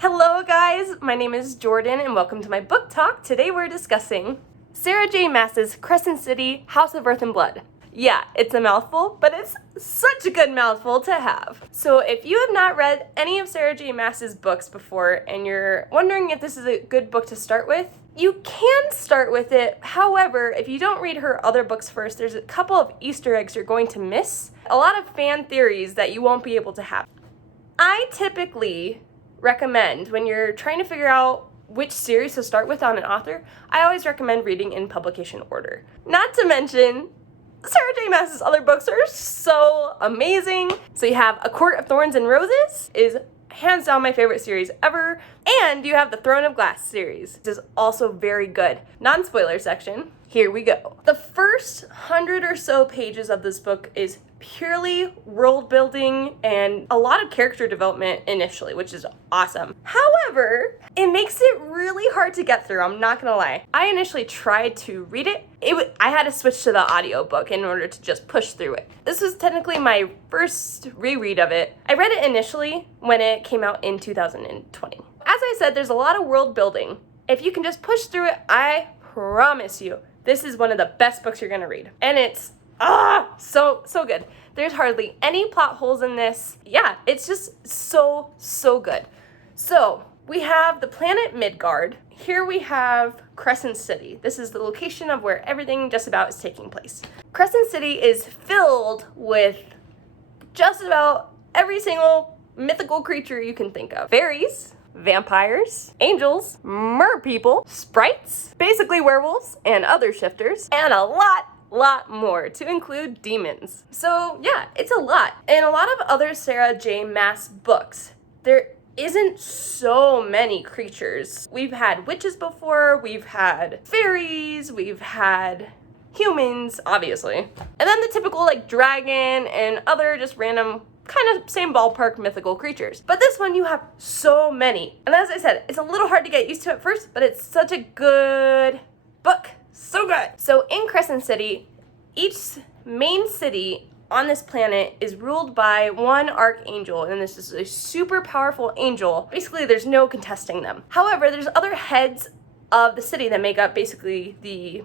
Hello guys, my name is Jordan and welcome to my book talk. Today we're discussing Sarah J. Maas's Crescent City, House of Earth and Blood. Yeah, it's a mouthful, but it's such a good mouthful to have. So if you have not read any of Sarah J. Maas's books before and you're wondering if this is a good book to start with, you can start with it. However, if you don't read her other books first, there's a couple of Easter eggs you're going to miss. A lot of fan theories that you won't be able to have. I typically recommend when you're trying to figure out which series to start with on an author, I always recommend reading in publication order. Not to mention, Sarah J. Maas's other books are so amazing. So you have A Court of Thorns and Roses is hands down my favorite series ever, and you have the Throne of Glass series. This is also very good. Non-spoiler section, here we go. The first 100 or so pages of this book is purely world building and a lot of character development initially, which is awesome. However, it makes it really hard to get through, I'm not gonna lie. I initially tried to read it. I had to switch to the audiobook in order to just push through it. This was technically my first reread of it. I read it initially when it came out in 2020. As I said, there's a lot of world building. If you can just push through it, I promise you, this is one of the best books you're gonna read. And it's so good. There's hardly any plot holes in this. Yeah, it's just so good. So we have the planet Midgard. Here we have Crescent City. This is the location of where everything just about is taking place. Crescent City is filled with just about every single mythical creature you can think of. Fairies, vampires, angels, mer-people, sprites, basically werewolves and other shifters, and a lot more, to include demons. So yeah, it's a lot. In a lot of other Sarah J. Maas books, there isn't so many creatures. We've had witches before, we've had fairies, we've had humans, obviously. And then the typical like dragon and other just random kind of same ballpark mythical creatures. But this one you have so many. And as I said, it's a little hard to get used to at first, but it's such a good book. So good. So in Crescent City, each main city on this planet is ruled by one archangel, and this is a super powerful angel. Basically, there's no contesting them. However, there's other heads of the city that make up basically the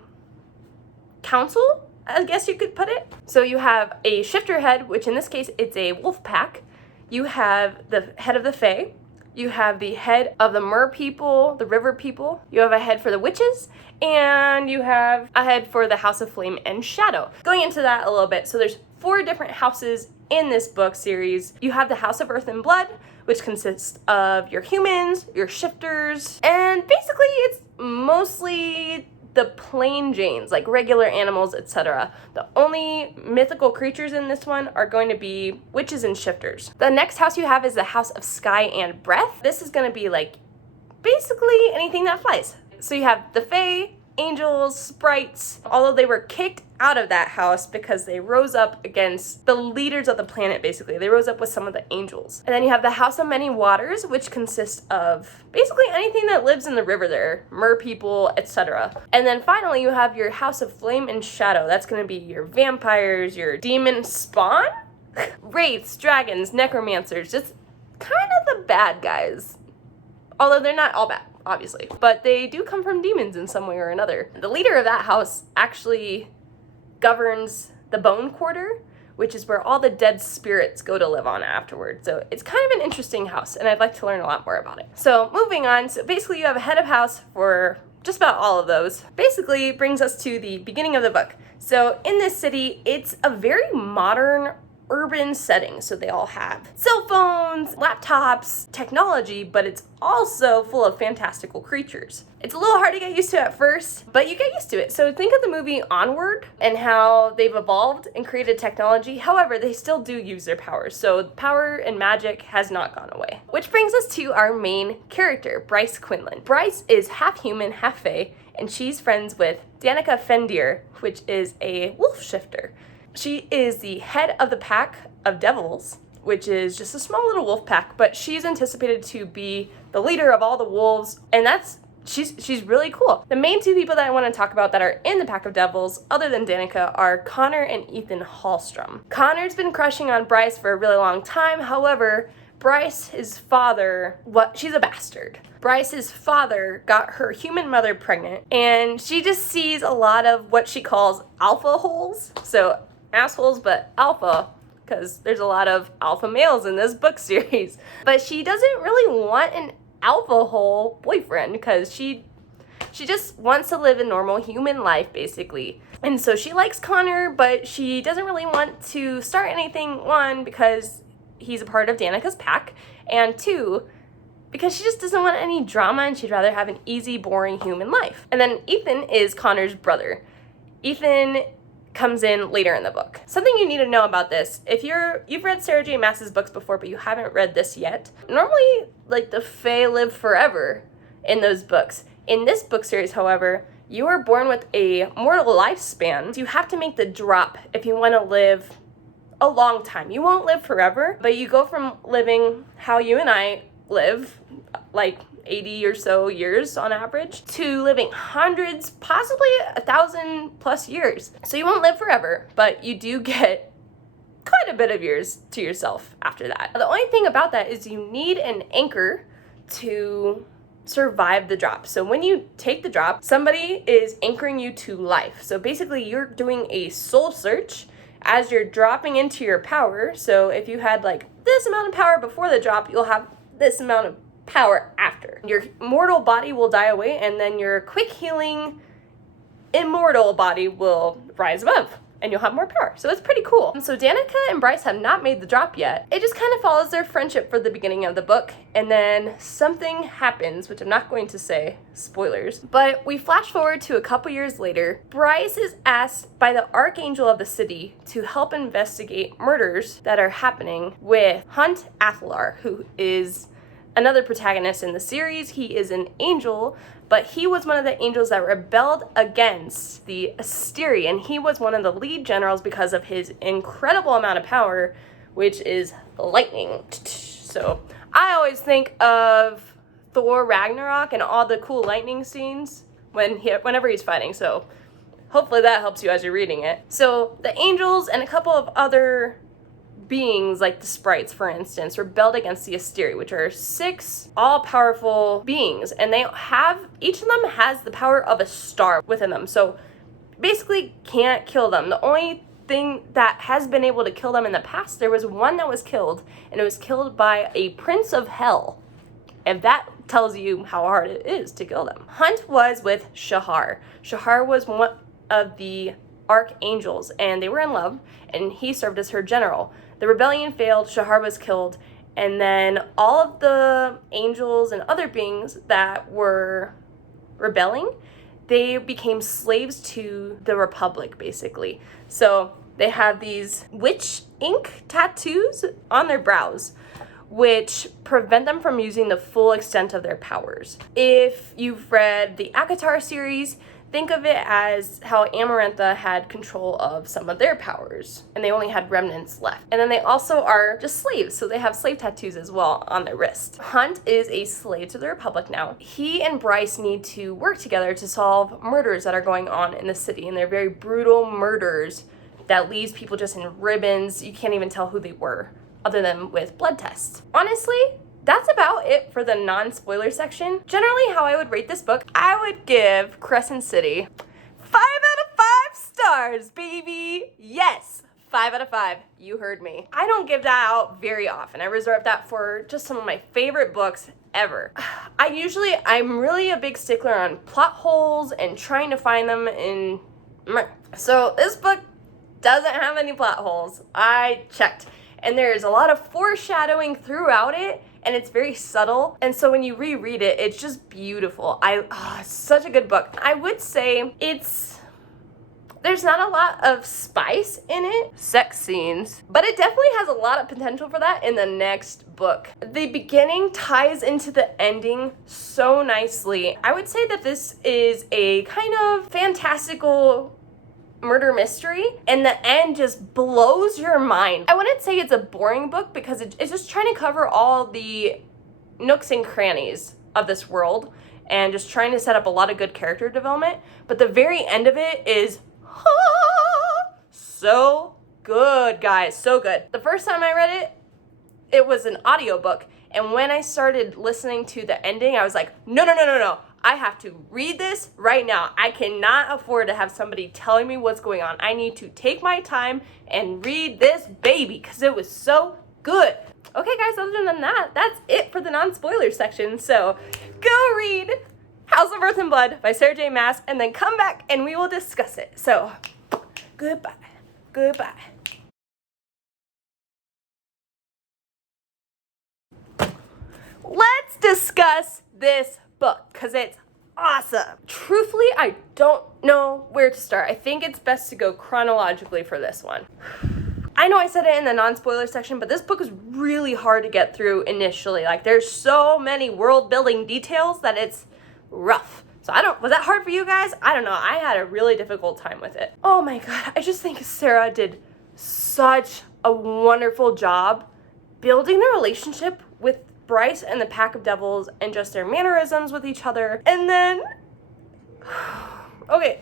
council, I guess you could put it. So you have a shifter head, which in this case, it's a wolf pack. You have the head of the Fae. You have the head of the mer people, the river people. You have a head for the witches, and you have a head for the House of Flame and Shadow. Going into that a little bit, so there's 4 different houses in this book series. You have the House of Earth and Blood, which consists of your humans, your shifters, and basically it's mostly the plain Janes, like regular animals, etc. The only mythical creatures in this one are going to be witches and shifters. The next house you have is the House of Sky and Breath. This is going to be like basically anything that flies. So you have the Fae, angels, sprites, although they were kicked out of that house because they rose up against the leaders of the planet, basically. They rose up with some of the angels. And then you have the House of Many Waters, which consists of basically anything that lives in the river there, mer people, etc. And then finally you have your House of Flame and Shadow. That's going to be your vampires, your demon spawn, wraiths, dragons, necromancers, just kind of the bad guys. Although they're not all bad, obviously, but they do come from demons in some way or another. The leader of that house actually governs the Bone Quarter, which is where all the dead spirits go to live on afterward. So it's kind of an interesting house, and I'd like to learn a lot more about it. So moving on, so basically you have a head of house for just about all of those. Basically brings us to the beginning of the book. So in this city, it's a very modern urban setting. So they all have cell phones, laptops, technology, but it's also full of fantastical creatures. It's a little hard to get used to at first, but you get used to it. So think of the movie Onward and how they've evolved and created technology. However, they still do use their powers. So power and magic has not gone away. Which brings us to our main character, Bryce Quinlan. Bryce is half human, half fae, and she's friends with Danica Fendir, which is a wolf shifter. She is the head of the pack of devils, which is just a small little wolf pack, but she's anticipated to be the leader of all the wolves, and she's really cool. The main 2 people that I want to talk about that are in the pack of devils, other than Danica, are Connor and Ethan Hallstrom. Connor's been crushing on Bryce for a really long time. However, Bryce's father, she's a bastard. Bryce's father got her human mother pregnant, and she just sees a lot of what she calls alpha holes. So assholes, but alpha, because there's a lot of alpha males in this book series. But she doesn't really want an alpha hole boyfriend, because she just wants to live a normal human life, basically. And so she likes Connor, but she doesn't really want to start anything, one, because he's a part of Danica's pack, and two, because she just doesn't want any drama and she'd rather have an easy, boring human life. And then Ethan is Connor's brother. Ethan comes in later in the book. Something you need to know about this, if you've read Sarah J. Maas's books before, but you haven't read this yet, normally, like, the Fae live forever in those books. In this book series, however, you are born with a mortal lifespan, so you have to make the drop if you want to live a long time. You won't live forever, but you go from living how you and I live, like 80 or so years on average, to living hundreds, possibly 1,000 plus years. So you won't live forever, but you do get quite a bit of years to yourself after that. The only thing about that is you need an anchor to survive the drop. So when you take the drop, somebody is anchoring you to life. So basically you're doing a soul search as you're dropping into your power. So if you had like this amount of power before the drop, you'll have this amount of power after. Your mortal body will die away, and then your quick healing immortal body will rise above, and you'll have more power. So it's pretty cool. So Danica and Bryce have not made the drop yet. It just kind of follows their friendship for the beginning of the book, and then something happens, which I'm not going to say, spoilers, but we flash forward to a couple years later. Bryce is asked by the Archangel of the city to help investigate murders that are happening with Hunt Athalar, who is another protagonist in the series. He is an angel, but he was one of the angels that rebelled against the Asteri, and he was one of the lead generals because of his incredible amount of power, which is lightning. So I always think of Thor Ragnarok and all the cool lightning scenes whenever he's fighting, so hopefully that helps you as you're reading it. So the angels and a couple of other beings, like the sprites, for instance, rebelled against the Asteri, which are 6 all-powerful beings, and each of them has the power of a star within them, so basically can't kill them. The only thing that has been able to kill them in the past, there was one that was killed, and it was killed by a prince of hell, if that tells you how hard it is to kill them. Hunt was with Shahar. Shahar was one of the archangels, and they were in love, and he served as her general. The rebellion failed, Shahar was killed, and then all of the angels and other beings that were rebelling, they became slaves to the Republic, basically. So they have these witch ink tattoos on their brows, which prevent them from using the full extent of their powers. If you've read the ACOTAR series, think of it as how Amarantha had control of some of their powers, and they only had remnants left. And then they also are just slaves, so they have slave tattoos as well on their wrist. Hunt is a slave to the Republic now. He and Bryce need to work together to solve murders that are going on in the city, and they're very brutal murders that leaves people just in ribbons. You can't even tell who they were, other than with blood tests. Honestly, that's about it for the non-spoiler section. Generally, how I would rate this book, I would give Crescent City 5 out of 5 stars, baby. Yes, 5 out of 5. You heard me. I don't give that out very often. I reserve that for just some of my favorite books ever. I'm really a big stickler on plot holes and trying to find them in... So this book doesn't have any plot holes. I checked. And there's a lot of foreshadowing throughout it, and it's very subtle, and so when you reread it, it's just beautiful. It's such a good book. I would say there's not a lot of spice in it, sex scenes, but it definitely has a lot of potential for that in the next book. The beginning ties into the ending so nicely. I would say that this is a kind of fantastical murder mystery, and the end just blows your mind. I wouldn't say it's a boring book because it's just trying to cover all the nooks and crannies of this world and just trying to set up a lot of good character development, but the very end of it is so good, guys, so good. The first time I read it, it was an audiobook. And when I started listening to the ending, I was like, no. I have to read this right now. I cannot afford to have somebody telling me what's going on. I need to take my time and read this baby because it was so good. Okay, guys, other than that, that's it for the non-spoiler section. So go read House of Earth and Blood by Sarah J. Maas and then come back and we will discuss it. So goodbye. Let's discuss this book because it's awesome. Truthfully, I don't know where to start. I think it's best to go chronologically for this one. I know I said it in the non-spoiler section, but this book is really hard to get through initially. Like, there's so many world-building details that it's rough. So was that hard for you guys? I don't know. I had a really difficult time with it. Oh my God, I just think Sarah did such a wonderful job building the relationship with Bryce and the Pack of Devils and just their mannerisms with each other. And then, okay,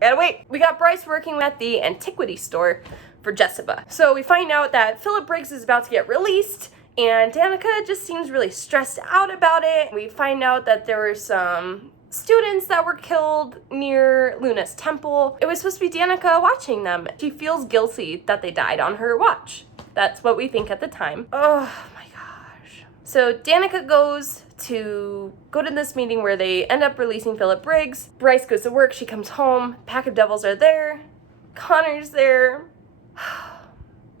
gotta wait. We got Bryce working at the antiquity store for Jessica. So we find out that Philip Briggs is about to get released and Danica just seems really stressed out about it. We find out that there were some students that were killed near Luna's temple. It was supposed to be Danica watching them. She feels guilty that they died on her watch. That's what we think at the time. Oh my gosh. So Danica goes to this meeting where they end up releasing Philip Briggs. Bryce goes to work, she comes home, Pack of Devils are there, Connor's there.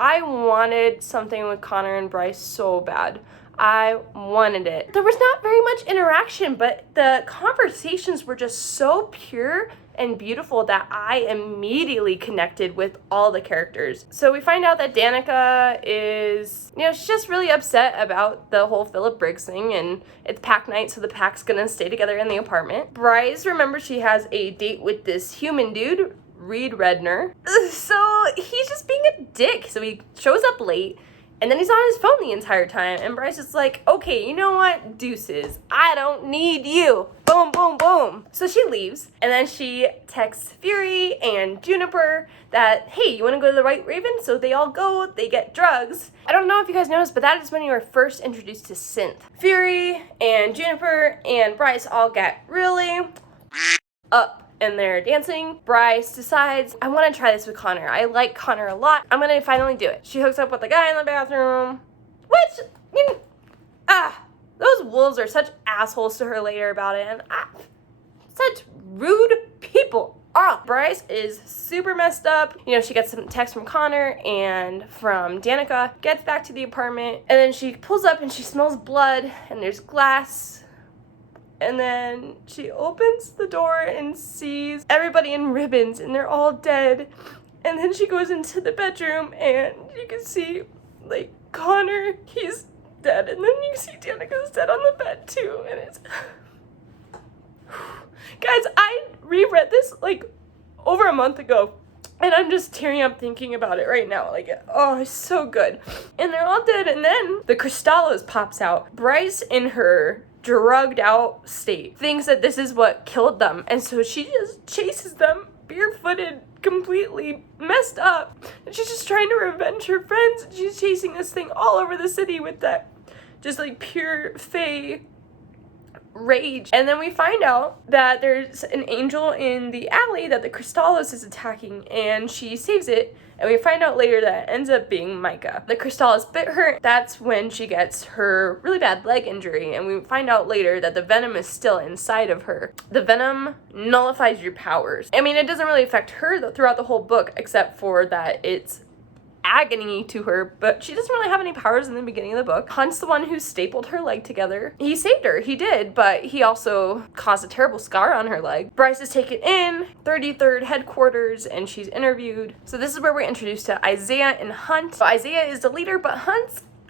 I wanted something with Connor and Bryce so bad. I wanted it. There was not very much interaction, but the conversations were just so pure and beautiful that I immediately connected with all the characters. So we find out that Danica is, she's just really upset about the whole Philip Briggs thing, and it's pack night, so the pack's gonna stay together in the apartment. Bryce, remember, she has a date with this human dude, Reed Redner. So he's just being a dick. So he shows up late, and then he's on his phone the entire time, and Bryce is like, okay, you know what? Deuces. I don't need you. Boom, boom, boom. So she leaves, and then she texts Fury and Juniper that, hey, you want to go to the White Raven? So they all go, they get drugs. I don't know if you guys noticed, but that is when you were first introduced to synth. Fury and Juniper and Bryce all get really up. And they're dancing. Bryce decides, I want to try this with Connor. I like Connor a lot. I'm going to finally do it. She hooks up with the guy in the bathroom, which, those wolves are such assholes to her later about it. And such rude people. Bryce is super messed up. She gets some text from Connor and from Danica, gets back to the apartment, and then she pulls up and she smells blood, and there's glass. And then she opens the door and sees everybody in ribbons, and they're all dead. And then she goes into the bedroom, and you can see, Connor, he's dead. And then you see Danica's dead on the bed, too. And it's... Guys, I reread this, over a month ago. And I'm just tearing up thinking about it right now. It's so good. And they're all dead. And then the Crystallos pops out. Bryce, in her drugged out state, thinks that this is what killed them, and so she just chases them barefooted, completely messed up, and she's just trying to revenge her friends, and she's chasing this thing all over the city with that just pure fae rage. And then we find out that there's an angel in the alley that the Crystallos is attacking, and she saves it. And we find out later that it ends up being Micah. The Crystallos bit her. That's when she gets her really bad leg injury. And we find out later that the venom is still inside of her. The venom nullifies your powers. I mean, it doesn't really affect her throughout the whole book, except for that it's agony to her, but she doesn't really have any powers in the beginning of the book. Hunt's the one who stapled her leg together. He saved her, he did, but he also caused a terrible scar on her leg. Bryce is taken in 33rd headquarters, and she's interviewed. So this is where we're introduced to Isaiah and Hunt. So Isaiah is the leader, but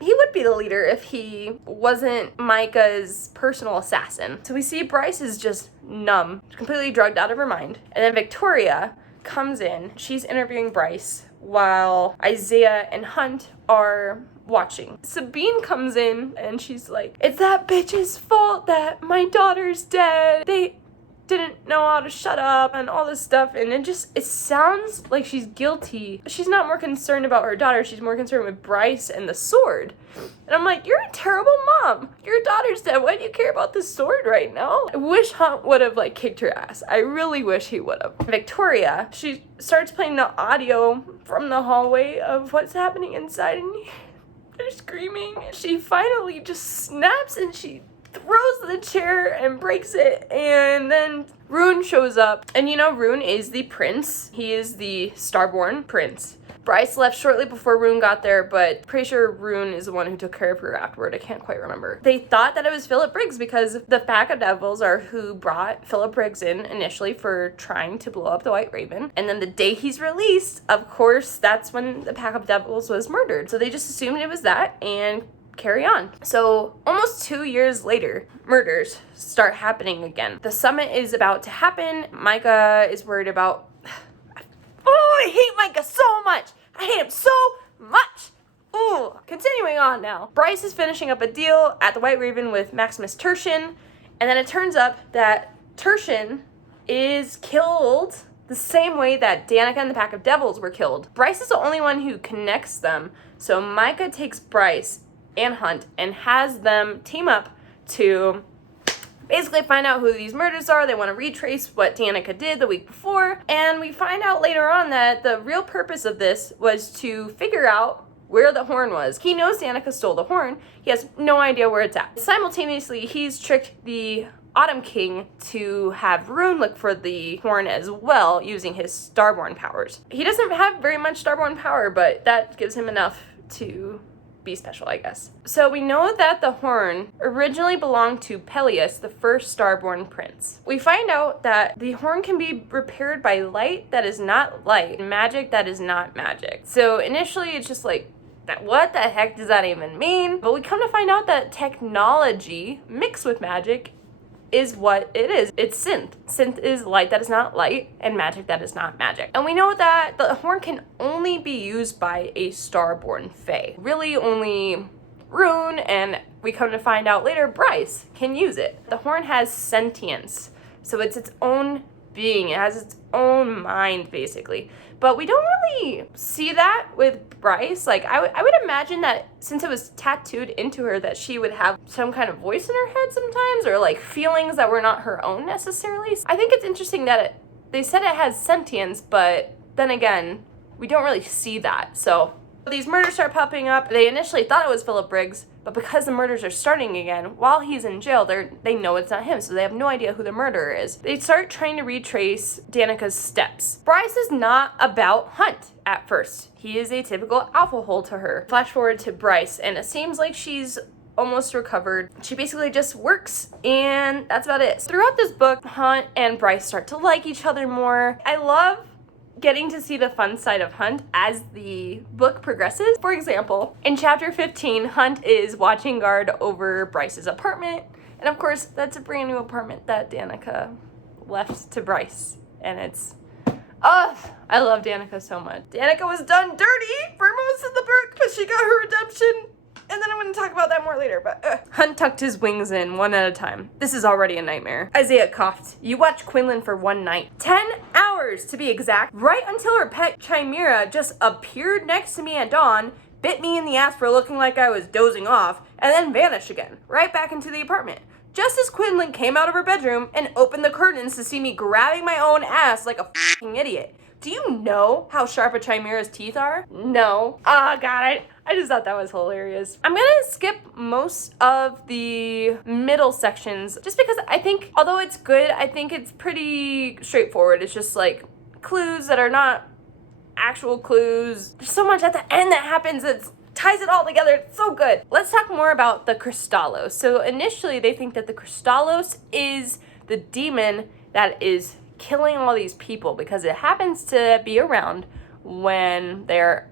he would be the leader if he wasn't Micah's personal assassin. So we see Bryce is just numb, completely drugged out of her mind. And then Victoria comes in. She's interviewing Bryce while Isaiah and Hunt are watching. Sabine comes in and she's like, it's that bitch's fault that my daughter's dead. didn't know how to shut up and all this stuff, and it sounds like she's guilty. She's not more concerned about her daughter, she's more concerned with Bryce and the sword. And I'm like, you're a terrible mom. Your daughter's dead. Why do you care about the sword right now? I wish Hunt would have like kicked her ass. I really wish he would have. Victoria, she starts playing the audio from the hallway of what's happening inside, and they're screaming. She finally just snaps and she throws the chair and breaks it, and then Rune shows up. And you know, Rune is the prince. He is the Starborn prince. Bryce left shortly before Rune got there, but pretty sure Rune is the one who took care of her afterward. I can't quite remember. They thought that it was Philip Briggs because the Pack of Devils are who brought Philip Briggs in initially for trying to blow up the White Raven. And then the day he's released, of course, that's when the Pack of Devils was murdered. So they just assumed it was that and carry on. So almost 2 years later, murders start happening again. The summit is about to happen. Micah is worried about... Oh, I hate Micah so much. I hate him so much. Ooh. Continuing on now. Bryce is finishing up a deal at the White Raven with Maximus Tertian, and then it turns up that Tertian is killed the same way that Danica and the Pack of Devils were killed. Bryce is the only one who connects them, so Micah takes Bryce and Hunt and has them team up to basically find out who these murders are. They want to retrace what Danica did the week before, and we find out later on that the real purpose of this was to figure out where the horn was. He knows Danica stole the horn. He has no idea where it's at. Simultaneously, he's tricked the Autumn King to have Rune look for the horn as well, using his Starborn powers. He doesn't have very much Starborn power, but that gives him enough to be special, I guess. So we know that the horn originally belonged to Peleus, the first Starborn prince. We find out that the horn can be repaired by light that is not light, and magic that is not magic. So initially it's just like, what the heck does that even mean? But we come to find out that technology mixed with magic is what it is. It's synth. Synth is light that is not light, and magic that is not magic. And we know that the horn can only be used by a Starborn Fae. Really only Rune, and we come to find out later, Bryce can use it. The horn has sentience, so it's its own being. It has its own mind, basically. But we don't really see that with Bryce. Like, I would imagine that since it was tattooed into her that she would have some kind of voice in her head sometimes, or like feelings that were not her own necessarily. I think it's interesting that they said it has sentience, but then again, we don't really see that. So these murders start popping up. They initially thought it was Philip Briggs, but because the murders are starting again, while he's in jail, they know it's not him, so they have no idea who the murderer is. They start trying to retrace Danica's steps. Bryce is not about Hunt at first. He is a typical alpha hole to her. Flash forward to Bryce, and it seems like she's almost recovered. She basically just works, and that's about it. Throughout this book, Hunt and Bryce start to like each other more. I love getting to see the fun side of Hunt as the book progresses. For example, in chapter 15, Hunt is watching guard over Bryce's apartment, and of course, that's a brand new apartment that Danica left to Bryce, and it's, I love Danica so much. Danica was done dirty for most of the book, but she got her redemption. And then I'm going to talk about that more later, but Hunt tucked his wings in one at a time. This is already a nightmare. Isaiah coughed. You watched Quinlan for one night. 10 hours to be exact. Right until her pet chimera just appeared next to me at dawn, bit me in the ass for looking like I was dozing off, and then vanished again, right back into the apartment. Just as Quinlan came out of her bedroom and opened the curtains to see me grabbing my own ass like a fucking idiot. Do you know how sharp a chimera's teeth are? No. Oh god, I just thought that was hilarious. I'm gonna skip most of the middle sections just because I think, although it's good, I think it's pretty straightforward. It's just like clues that are not actual clues. There's so much at the end that happens that ties it all together. It's so good. Let's talk more about the Crystallos. So initially they think that the Crystallos is the demon that is killing all these people because it happens to be around when they're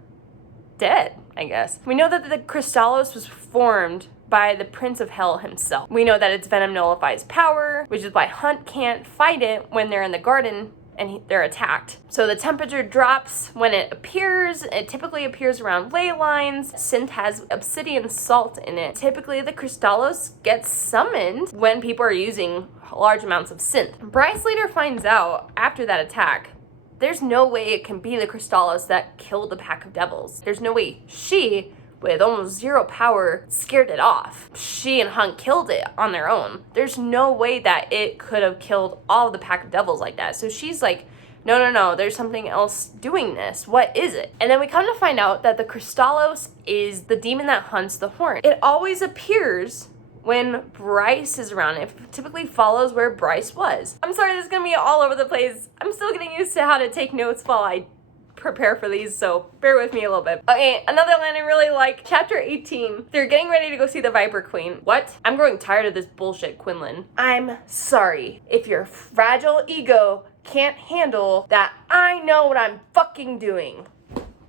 dead, I guess. We know that the Crystallos was formed by the Prince of Hell himself. We know that its venom nullifies power, which is why Hunt can't fight it when they're in the garden and they're attacked. So the temperature drops when it appears. It typically appears around ley lines. Synth has obsidian salt in it. Typically the Crystallos gets summoned when people are using large amounts of synth. Bryce later finds out after that attack, there's no way it can be the Crystallos that killed the pack of devils. There's no way she, with almost zero power, scared it off. She and Hunt killed it on their own. There's no way that it could have killed all of the pack of devils like that. So she's like, no, there's something else doing this. What is it? And then we come to find out that the Crystallos is the demon that hunts the horn. It always appears when Bryce is around. It typically follows where Bryce was. I'm sorry, this is gonna be all over the place. I'm still getting used to how to take notes while I prepare for these, so bear with me a little bit. Okay, another line I really like. Chapter 18. They're getting ready to go see the Viper Queen. What? I'm growing tired of this bullshit, Quinlan. I'm sorry if your fragile ego can't handle that. I know what I'm fucking doing.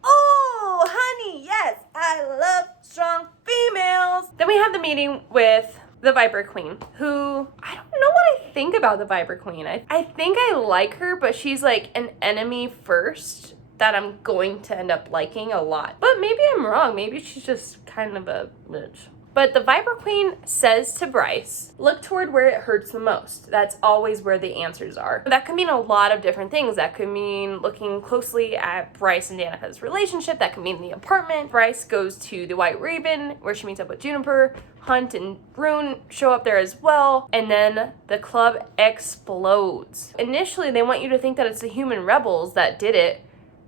Oh, honey, yes, I love strong females. Then we have the meeting with the Viper Queen, who, I don't know what I think about the Viper Queen. I think I like her, but she's like an enemy first that I'm going to end up liking a lot. But maybe I'm wrong. Maybe she's just kind of a bitch. But the Viper Queen says to Bryce, look toward where it hurts the most. That's always where the answers are. That could mean a lot of different things. That could mean looking closely at Bryce and Danica's relationship. That could mean the apartment. Bryce goes to the White Raven, where she meets up with Juniper. Hunt and Rune show up there as well. And then the club explodes. Initially, they want you to think that it's the human rebels that did it,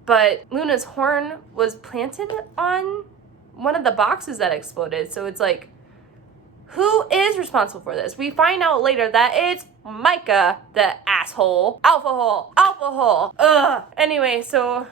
but Luna's horn was planted on one of the boxes that exploded. So it's like, who is responsible for this? We find out later that it's Micah, the asshole. Alpha hole. Ugh. Anyway, so,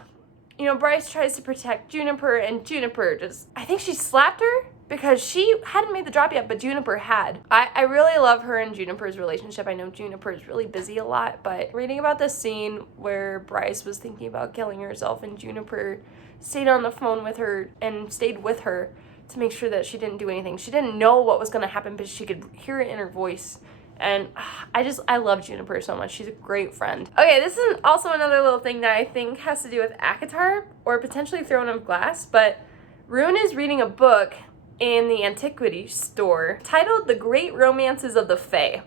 Bryce tries to protect Juniper, and Juniper just, I think she slapped her because she hadn't made the drop yet, but Juniper had. I really love her and Juniper's relationship. I know Juniper is really busy a lot, but reading about this scene where Bryce was thinking about killing herself and Juniper stayed on the phone with her and stayed with her to make sure that she didn't do anything. She didn't know what was going to happen, but she could hear it in her voice. And I love Juniper so much. She's a great friend. Okay, this is also another little thing that I think has to do with ACOTAR or potentially Throne of Glass, but Rune is reading a book in the antiquity store titled The Great Romances of the Fae.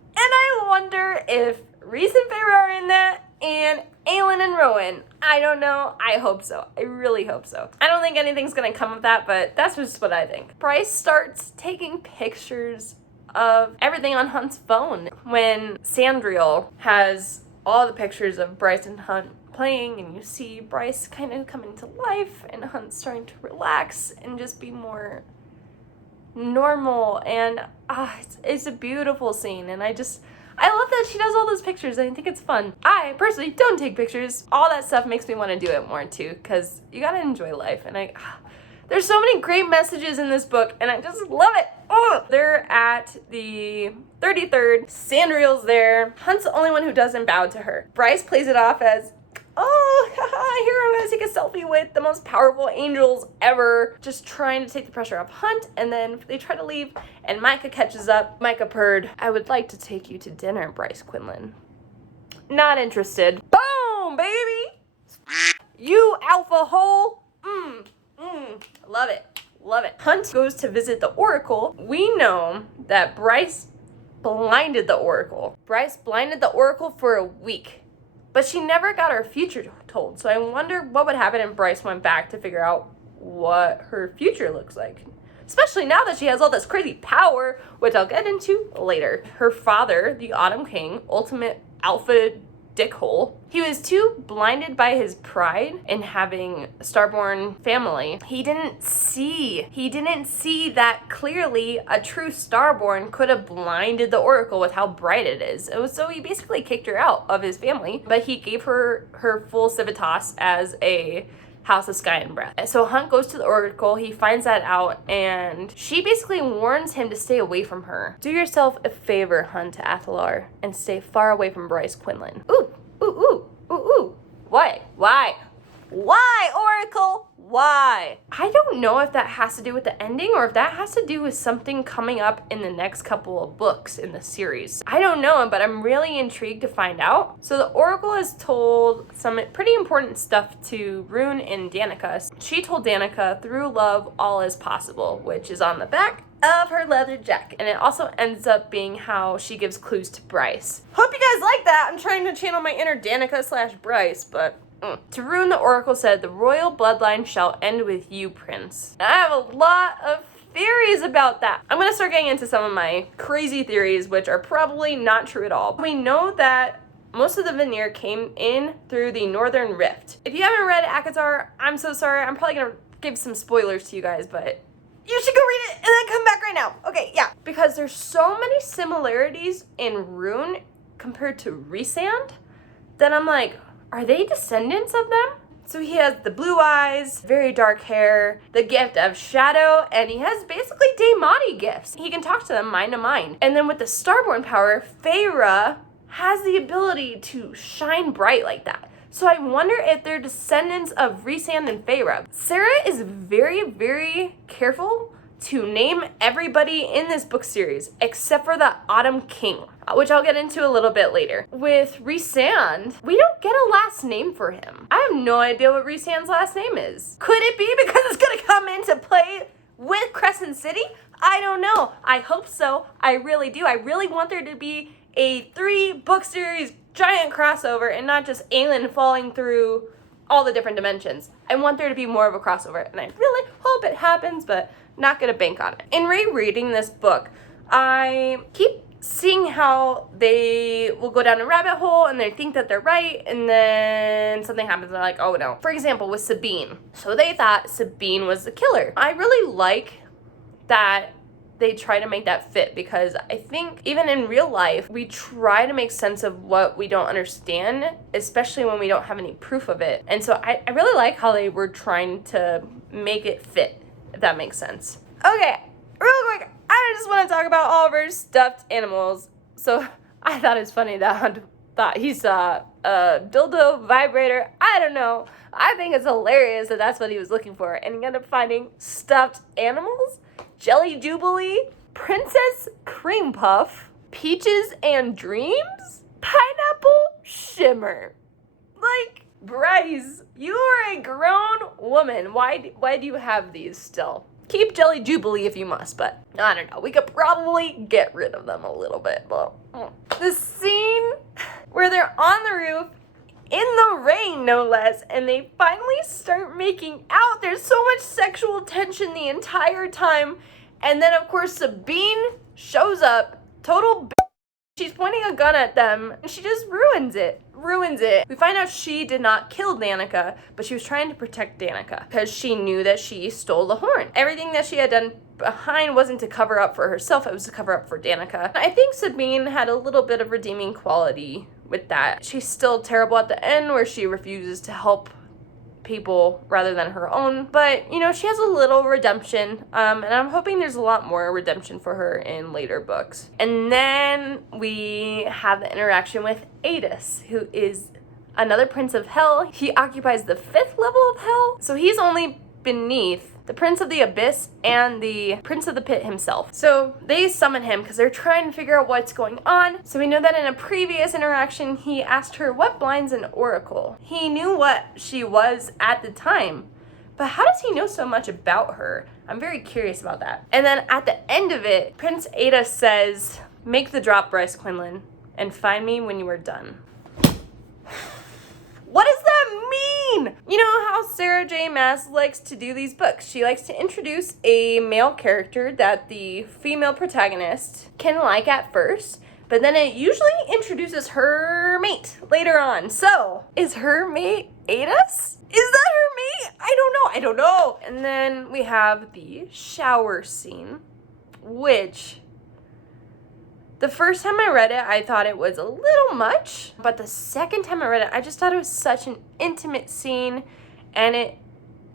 And I wonder if Reese and Feyre are in that, and Aelin and Rowan. I don't know. I hope so. I really hope so. I don't think anything's gonna come of that, but that's just what I think. Bryce starts taking pictures of everything on Hunt's phone when Sandriel has all the pictures of Bryce and Hunt playing, and you see Bryce kind of coming to life and Hunt starting to relax and just be more normal, and it's a beautiful scene, and I love that she does all those pictures. I think it's fun. I personally don't take pictures. All that stuff makes me want to do it more too, because you gotta enjoy life, and there's so many great messages in this book, and I just love it. Oh, they're at the 33rd. Sandriel's there. Hunt's the only one who doesn't bow to her. Bryce plays it off as, here I'm gonna take a selfie with the most powerful angels ever, just trying to take the pressure off Hunt, and then they try to leave, and Micah catches up. Micah purred, I would like to take you to dinner, Bryce Quinlan. Not interested. Boom, baby! You alpha hole! Love it. Hunt goes to visit the Oracle. We know that Bryce blinded the Oracle. Bryce blinded the Oracle for a week, but she never got her future told. So I wonder what would happen if Bryce went back to figure out what her future looks like. Especially now that she has all this crazy power, which I'll get into later. Her father, the Autumn King, ultimate alpha dickhole, he was too blinded by his pride in having a Starborn family. He didn't see that clearly a true Starborn could have blinded the Oracle with how bright it is. So he basically kicked her out of his family, but he gave her her full civitas as a House of Sky and Breath. So Hunt goes to the Oracle, he finds that out, and she basically warns him to stay away from her. Do yourself a favor, Hunt Athalar, and stay far away from Bryce Quinlan. Ooh. What? Why? Why, Oracle? Why? I don't know if that has to do with the ending or if that has to do with something coming up in the next couple of books in the series. I don't know, but I'm really intrigued to find out. So the Oracle has told some pretty important stuff to Rune and Danica. She told Danica, through love, all is possible, which is on the back of her leather jacket. And it also ends up being how she gives clues to Bryce. Hope you guys like that. I'm trying to channel my inner Danica / Bryce, but to Rune, the Oracle said, the royal bloodline shall end with you, Prince. And I have a lot of theories about that. I'm gonna start getting into some of my crazy theories, which are probably not true at all. We know that most of the Vanir came in through the Northern Rift. If you haven't read ACOTAR, I'm so sorry. I'm probably gonna give some spoilers to you guys, but you should go read it and then come back right now. Okay, yeah. Because there's so many similarities in Rune compared to Rhysand that I'm like, are they descendants of them? So he has the blue eyes, very dark hair, the gift of shadow, and he has basically Daemati gifts. He can talk to them mind to mind. And then with the Starborn power, Feyre has the ability to shine bright like that. So I wonder if they're descendants of Rhysand and Feyre. Sarah is very, very careful to name everybody in this book series except for the Autumn King, which I'll get into a little bit later. With Rhysand, we don't get a last name for him. I have no idea what Rhysand's last name is. Could it be because it's gonna come into play with Crescent City? I don't know. I hope so. I really do. I really want there to be a 3-book series giant crossover and not just Aelin falling through all the different dimensions. I want there to be more of a crossover, and I really hope it happens, but not gonna bank on it. In rereading this book, I keep seeing how they will go down a rabbit hole and they think that they're right, and then something happens and they're like, oh no. For example, with Sabine. So they thought Sabine was the killer. I really like that they try to make that fit, because I think even in real life, we try to make sense of what we don't understand, especially when we don't have any proof of it. And so I really like how they were trying to make it fit, if that makes sense. Okay, real quick, I just want to talk about Oliver's stuffed animals. So I thought it's funny that Hunt thought he saw a dildo vibrator. I don't know. I think it's hilarious that that's what he was looking for, and he ended up finding stuffed animals. Jelly Jubilee, Princess Cream Puff, Peaches and Dreams, Pineapple Shimmer. Like, Bryce, you are a grown woman. Why do you have these still? Keep Jelly Jubilee if you must, but I don't know. We could probably get rid of them a little bit. But the scene where they're on the roof, in the rain, no less, and they finally start making out. There's so much sexual tension the entire time. And then, of course, Sabine shows up, total bitch. She's pointing a gun at them, and she just ruins it. We find out she did not kill Danica, but she was trying to protect Danica because she knew that she stole the horn. Everything that she had done behind wasn't to cover up for herself, it was to cover up for Danica. I think Sabine had a little bit of redeeming quality with that. She's still terrible at the end where she refuses to help people rather than her own, but you know, she has a little redemption, and I'm hoping there's a lot more redemption for her in later books. And then we have the interaction with Adis, who is another prince of hell. He occupies the 5th level of hell, so he's only beneath the Prince of the Abyss and the Prince of the Pit himself. So they summon him because they're trying to figure out what's going on. So we know that in a previous interaction, he asked her what blinds an oracle. He knew what she was at the time, but how does he know so much about her? I'm very curious about that. And then at the end of it, Prince Ada says, make the drop, Bryce Quinlan, and find me when you are done. What does that mean? You know how Sarah J. Maas likes to do these books. She likes to introduce a male character that the female protagonist can like at first, but then it usually introduces her mate later on. So, is her mate Adis? Is that her mate? I don't know. And then we have the shower scene, which the first time I read it, I thought it was a little much, but the second time I read it, I just thought it was such an intimate scene, and it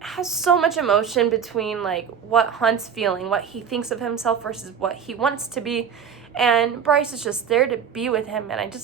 has so much emotion between like what Hunt's feeling, what he thinks of himself versus what he wants to be, and Bryce is just there to be with him, and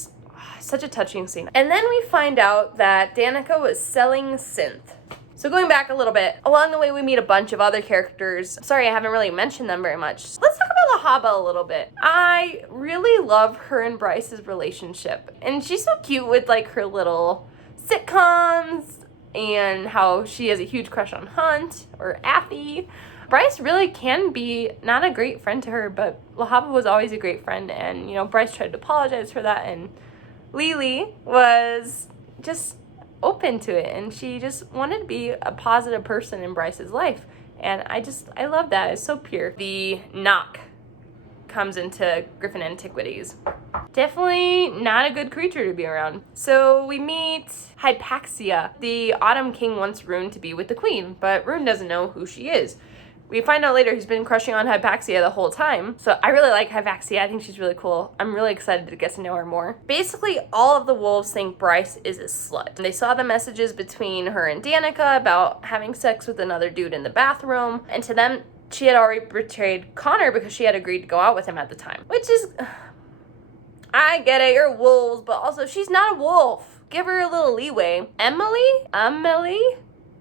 such a touching scene. And then we find out that Danica was selling synth. So going back a little bit, along the way we meet a bunch of other characters. Sorry, I haven't really mentioned them very much. Let's talk about La Haba a little bit. I really love her and Bryce's relationship. And she's so cute with like her little sitcoms and how she has a huge crush on Hunt or Affy. Bryce really can be not a great friend to her, but La Haba was always a great friend, and Bryce tried to apologize for that, and Lily was just open to it, and she just wanted to be a positive person in Bryce's life, and I love that. It's so pure. The knock comes into Griffin Antiquities. Definitely not a good creature to be around. So we meet Hypaxia. The Autumn King wants Rune to be with the queen, but Rune doesn't know who she is. We find out later he's been crushing on Hypaxia the whole time. So I really like Hypaxia. I think she's really cool. I'm really excited to get to know her more. Basically, all of the wolves think Bryce is a slut. They saw the messages between her and Danica about having sex with another dude in the bathroom. And to them, she had already betrayed Connor because she had agreed to go out with him at the time. Which is... I get it, you're wolves, but also she's not a wolf. Give her a little leeway. Emily?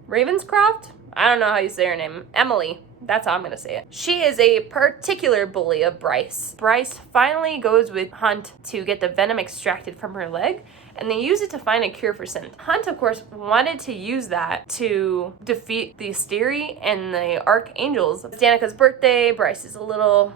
Ravenscroft? I don't know how you say her name. Emily. That's how I'm gonna say it. She is a particular bully of Bryce. Bryce finally goes with Hunt to get the venom extracted from her leg, and they use it to find a cure for Synth. Hunt, of course, wanted to use that to defeat the Asteri and the Archangels. It's Danica's birthday. Bryce is a little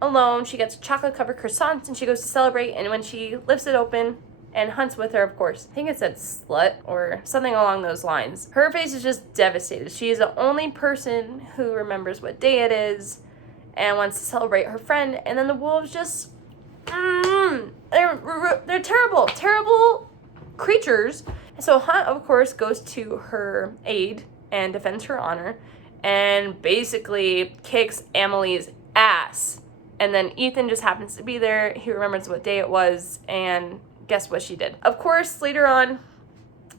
alone. She gets chocolate-covered croissants, and she goes to celebrate, and when she lifts it open, and Hunt's with her, of course. I think it said slut or something along those lines. Her face is just devastated. She is the only person who remembers what day it is and wants to celebrate her friend. And then the wolves just, they're terrible creatures. So Hunt, of course, goes to her aid and defends her honor and basically kicks Emily's ass. And then Ethan just happens to be there. He remembers what day it was, and guess what she did? Of course, later on,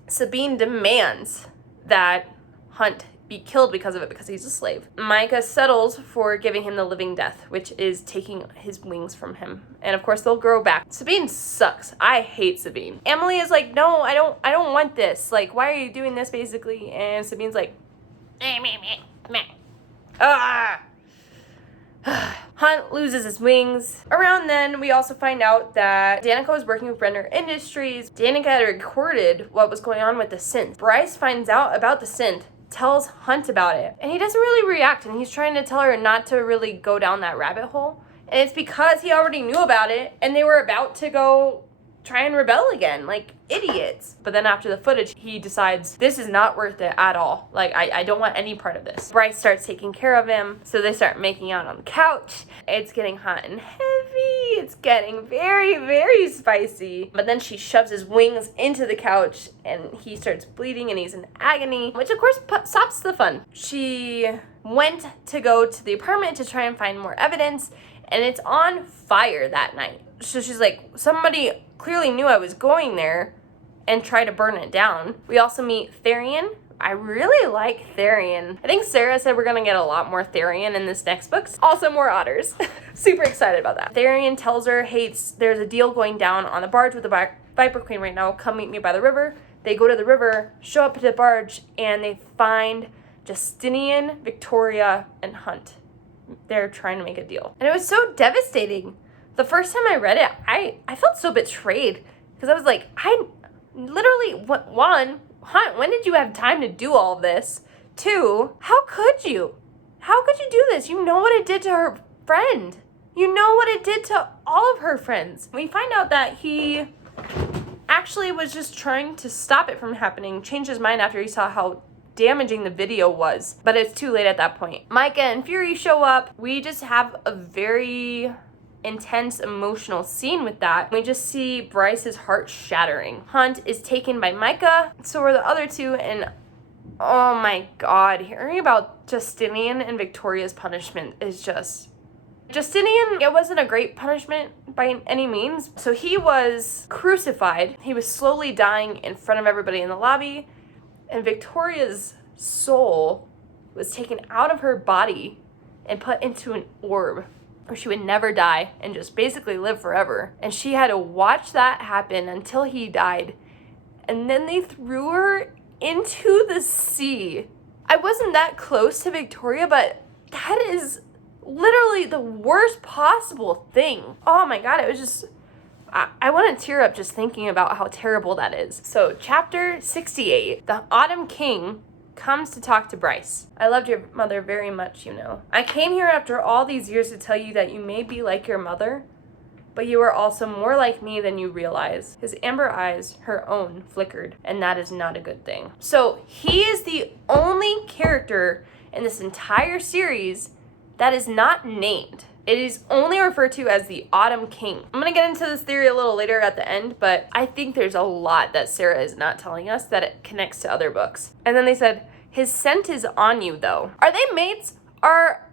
Sabine demands that Hunt be killed because of it, because he's a slave. Micah settles for giving him the living death, which is taking his wings from him. And of course, they'll grow back. Sabine sucks. I hate Sabine. Emily is like, no, I don't want this. Like, why are you doing this, basically? And Sabine's like, ah. Hunt loses his wings. Around then, we also find out that Danica was working with Brenner Industries. Danica had recorded what was going on with the synth. Bryce finds out about the synth, tells Hunt about it, and he doesn't really react, and he's trying to tell her not to really go down that rabbit hole. And it's because he already knew about it, and they were about to go try and rebel again, like idiots. But then after the footage, he decides this is not worth it at all. Like, I don't want any part of this. Bryce starts taking care of him, so they start making out on the couch. It's getting hot and heavy. It's getting very, very spicy. But then she shoves his wings into the couch, and he starts bleeding, and he's in agony, which of course stops the fun. She went to go to the apartment to try and find more evidence, and it's on fire that night. So she's like, somebody clearly knew I was going there and tried to burn it down. We also meet Therian. I really like Therian. I think Sarah said we're gonna get a lot more Therian in this next book. Also more otters. Super excited about that. Therian tells her, hey, there's a deal going down on the barge with the Viper Queen right now. Come meet me by the river. They go to the river, show up to the barge, and they find Justinian, Victoria, and Hunt. They're trying to make a deal. And it was so devastating. The first time I read it, I felt so betrayed, because I was like, I literally, one, Hunt, when did you have time to do all of this? Two, how could you? How could you do this? You know what it did to her friend. You know what it did to all of her friends. We find out that he actually was just trying to stop it from happening, changed his mind after he saw how damaging the video was, but it's too late at that point. Micah and Fury show up. We just have a very intense emotional scene with that. We just see Bryce's heart shattering. Hunt is taken by Micah, so are the other two, and oh my god, hearing about Justinian and Victoria's punishment is just... Justinian, it wasn't a great punishment by any means. So he was crucified. He was slowly dying in front of everybody in the lobby, and Victoria's soul was taken out of her body and put into an orb where she would never die and just basically live forever. And she had to watch that happen until he died. And then they threw her into the sea. I wasn't that close to Victoria, but that is literally the worst possible thing. Oh my God, it was just, I want to tear up just thinking about how terrible that is. So chapter 68, the Autumn King comes to talk to Bryce. I loved your mother very much, you know. I came here after all these years to tell you that you may be like your mother, but you are also more like me than you realize. His amber eyes, her own, flickered, and that is not a good thing. So he is the only character in this entire series that is not named. It is only referred to as the Autumn King. I'm gonna get into this theory a little later at the end, but I think there's a lot that Sarah is not telling us that it connects to other books. And then they said, his scent is on you though. Are they mates? Are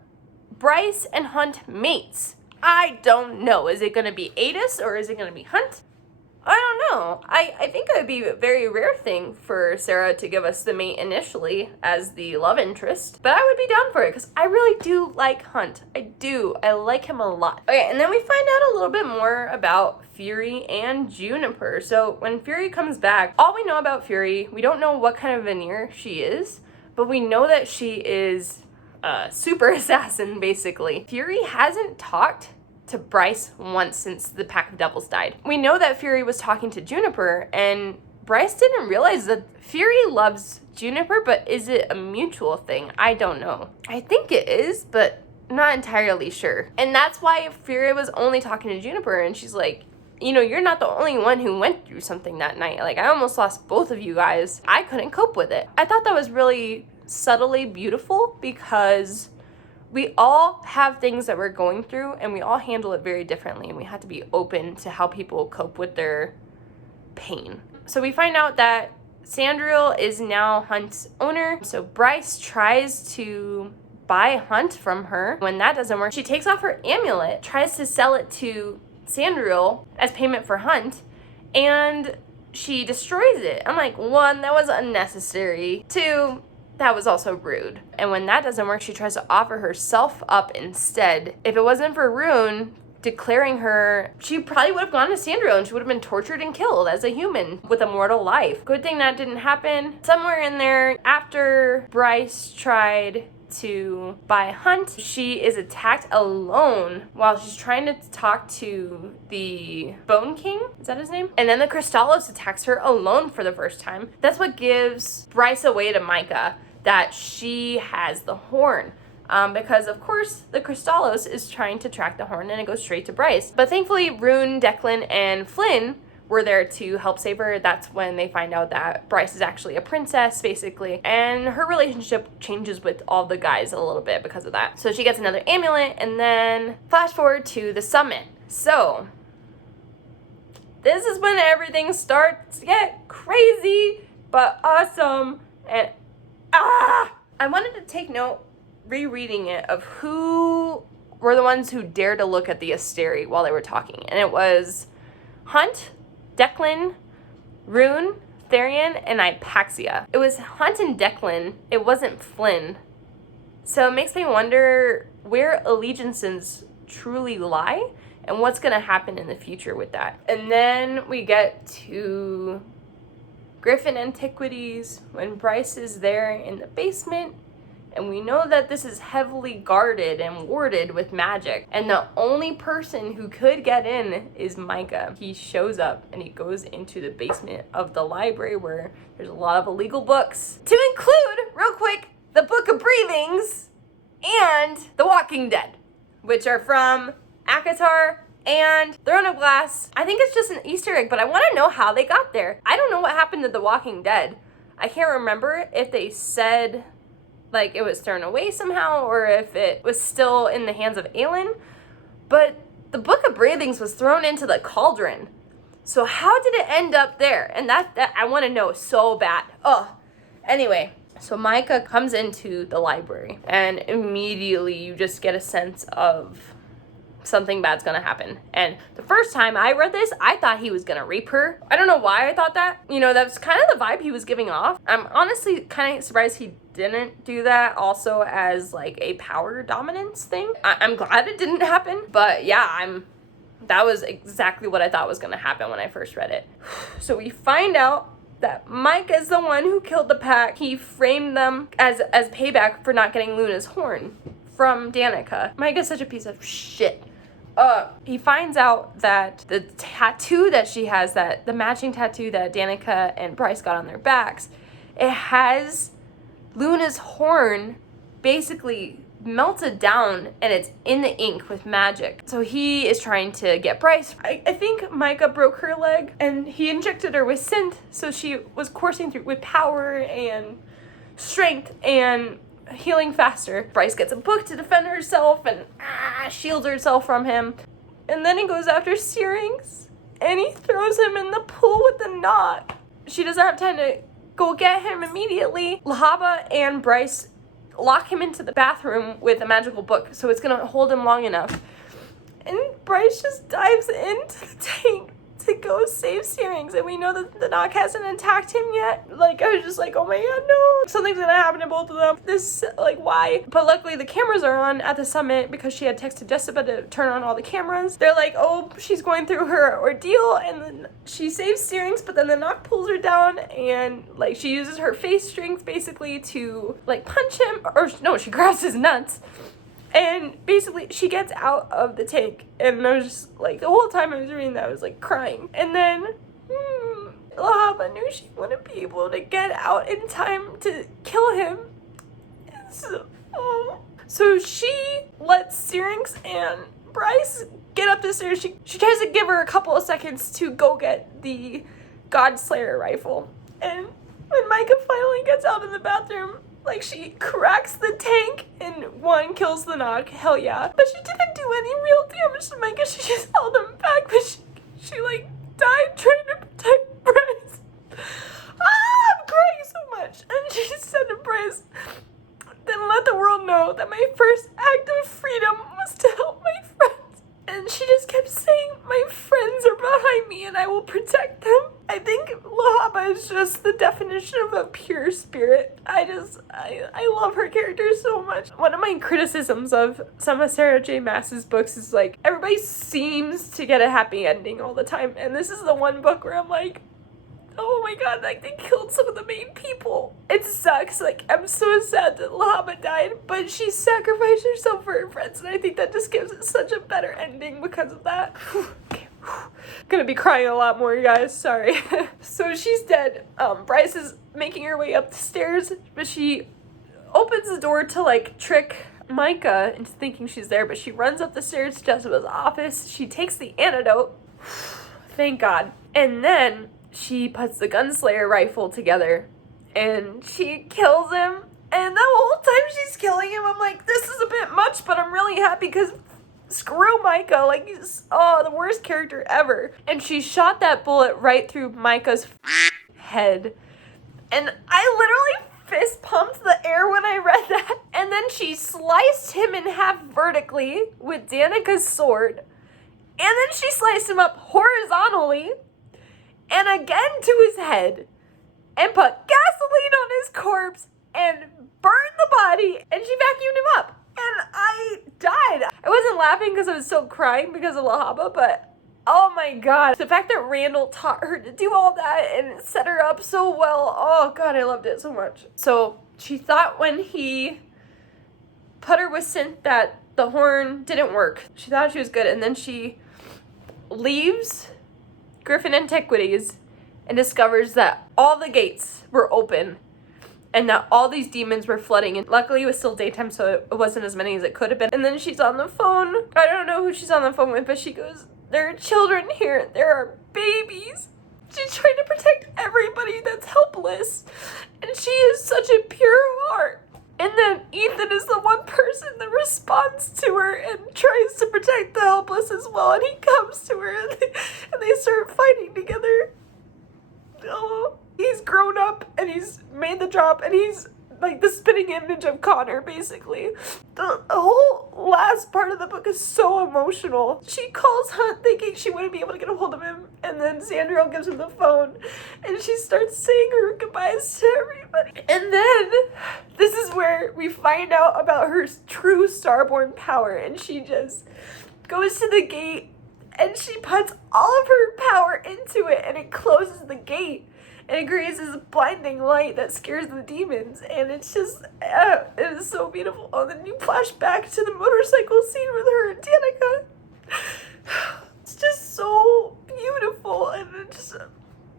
Bryce and Hunt mates? I don't know. Is it gonna be Adis or is it gonna be Hunt? I don't know. I think it would be a very rare thing for Sarah to give us the mate initially as the love interest, but I would be down for it because I really do like Hunt. I do. I like him a lot. Okay, and then we find out a little bit more about Fury and Juniper. So when Fury comes back, all we know about Fury, we don't know what kind of veneer she is, but we know that she is a super assassin, basically. Fury hasn't talked to Bryce once since the Pack of Devils died. We know that Fury was talking to Juniper, and Bryce didn't realize that Fury loves Juniper, but is it a mutual thing? I don't know. I think it is, but not entirely sure. And that's why Fury was only talking to Juniper, and she's like, you know, you're not the only one who went through something that night. Like, I almost lost both of you guys. I couldn't cope with it. I thought that was really subtly beautiful because we all have things that we're going through and we all handle it very differently, and we have to be open to how people cope with their pain. So we find out that Sandriel is now Hunt's owner. So Bryce tries to buy Hunt from her. When that doesn't work, she takes off her amulet, tries to sell it to Sandriel as payment for Hunt, and she destroys it. I'm like, one, that was unnecessary. Two, that was also rude. And when that doesn't work, she tries to offer herself up instead. If it wasn't for Rune declaring her, she probably would have gone to Sandriel and she would have been tortured and killed as a human with a mortal life. Good thing that didn't happen. Somewhere in there, after Bryce tried to buy Hunt, she is attacked alone while she's trying to talk to the Bone King. Is that his name? And then the Crystallos attacks her alone for the first time. That's what gives Bryce away to Micah, that she has the horn. Because of course the Crystallos is trying to track the horn and it goes straight to Bryce. But thankfully Rune, Declan, and Flynn were there to help save her. That's when they find out that Bryce is actually a princess, basically. And her relationship changes with all the guys a little bit because of that. So she gets another amulet, and then flash forward to the summit. So this is when everything starts to get crazy, but awesome. And I wanted to take note, rereading it, of who were the ones who dared to look at the Asteri while they were talking. And it was Hunt, Declan, Rune, Therian, and Hypaxia. It was Hunt and Declan. It wasn't Flynn. So it makes me wonder where allegiances truly lie and what's going to happen in the future with that. And then we get to Griffin Antiquities when Bryce is there in the basement. And we know that this is heavily guarded and warded with magic. And the only person who could get in is Micah. He shows up and he goes into the basement of the library where there's a lot of illegal books. To include, real quick, the Book of Breathings and The Walking Dead, which are from ACOTAR and Throne of Glass. I think it's just an Easter egg, but I want to know how they got there. I don't know what happened to The Walking Dead. I can't remember if they said like it was thrown away somehow or if it was still in the hands of Aelin, but the Book of Breathings was thrown into the cauldron. So how did it end up there? And that I want to know so bad. Anyway, so Micah comes into the library and immediately you just get a sense of something bad's gonna happen. And the first time I read this, I thought he was gonna rape her. I don't know why I thought that. You know, that's kind of the vibe he was giving off. I'm honestly kind of surprised he didn't do that also as like a power dominance thing. I'm glad it didn't happen, but yeah, that was exactly what I thought was gonna happen when I first read it. So we find out that Mike is the one who killed the pack. He framed them as payback for not getting Luna's horn from Danica. Mike is such a piece of shit. He finds out that the tattoo that she has, that the matching tattoo that Danica and Bryce got on their backs, it has Luna's horn basically melted down, and it's in the ink with magic. So he is trying to get Bryce. I think Micah broke her leg, and he injected her with synth, so she was coursing through with power and strength and healing faster. Bryce gets a book to defend herself and shields herself from him. And then he goes after Syrinx, and he throws him in the pool with the knock. She doesn't have time to go get him immediately. Lahaba and Bryce lock him into the bathroom with a magical book, so it's gonna hold him long enough. And Bryce just dives into the tank to go save Syrinx, and we know that the knock hasn't attacked him yet. Like, I was just like, oh my god, no, something's gonna happen to both of them. This, like, why? But luckily the cameras are on at the summit, because she had texted Jessica to turn on all the cameras. They're like, oh, she's going through her ordeal, and then she saves Syrinx, but then the knock pulls her down, and, like, she uses her face strength, basically, to, like, punch him, or, no, she grabs his nuts. And basically, she gets out of the tank, and I was just, like, the whole time I was reading that, I was, like, crying. And then, Lahaba knew she wouldn't be able to get out in time to kill him. And so she lets Syrinx and Bryce get up the stairs. She tries to give her a couple of seconds to go get the Godslayer rifle. And when Micah finally gets out of the bathroom, like, she cracks the tank and one kills the knock. Hell yeah. But she didn't do any real damage to Micah. She just held him back, but she like, died trying to protect Bryce. I'm crying so much. And she said to Bryce, then let the world know that my first act of freedom was to help my friends. And she just kept saying, my friends are behind me and I will protect them. I think Lahaba is just the definition of a pure spirit. I love her character so much. One of my criticisms of some of Sarah J. Maas's books is, like, everybody seems to get a happy ending all the time. And this is the one book where I'm like, oh my god, like, they killed some of the main people. It sucks. Like, I'm so sad that Lahaba died, but she sacrificed herself for her friends, and I think that just gives it such a better ending because of that. Okay. Gonna be crying a lot more, you guys, sorry. So she's dead. Bryce is making her way up the stairs, but she opens the door to, like, trick Micah into thinking she's there, but she runs up the stairs to Jessica's office. She takes the antidote. Thank God. And then she puts the Gunslayer rifle together, and she kills him. And the whole time she's killing him, I'm like, this is a bit much, but I'm really happy because screw Micah. Like, he's, the worst character ever. And she shot that bullet right through Micah's head. And I literally fist pumped the air when I read that. And then she sliced him in half vertically with Danica's sword. And then she sliced him up horizontally and again to his head, and put gasoline on his corpse, and burned the body, and she vacuumed him up. And I died. I wasn't laughing because I was still crying because of Lahaba, but oh my god. The fact that Randall taught her to do all that and set her up so well, oh god, I loved it so much. So she thought when he put her with synth that the horn didn't work. She thought she was good, and then she leaves Griffin Antiquities and discovers that all the gates were open and that all these demons were flooding. And luckily it was still daytime, so it wasn't as many as it could have been. And then she's on the phone. I don't know who she's on the phone with, but she goes, there are children here. There are babies. She's trying to protect everybody that's helpless. And she is such a pure heart. And then Ethan is the one person that responds to her and tries to protect the helpless as well. And he comes to her and they start fighting together. Oh, he's grown up and he's made the drop and he's like the spitting image of Connor, basically. The whole last part of the book is so emotional. She calls Hunt thinking she wouldn't be able to get a hold of him, and then Xandriel gives him the phone, and she starts saying her goodbyes to everybody. And then this is where we find out about her true Starborn power, and she just goes to the gate, and she puts all of her power into it, and it closes the gate. and it creates this blinding light that scares the demons, and it's just, it is so beautiful. And then you flash back to the motorcycle scene with her and Danica. It's just so beautiful, and it just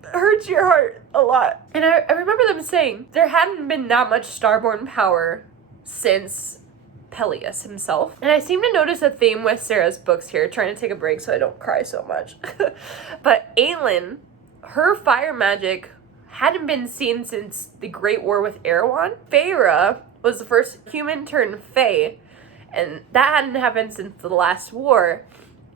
hurts your heart a lot. And I remember them saying there hadn't been that much starborn power since Peleus himself. And I seem to notice a theme with Sarah's books here, trying to take a break so I don't cry so much. But Aelin, her fire magic hadn't been seen since the Great War with Erewhon. Feyre was the first human turned Fae, and that hadn't happened since the last war.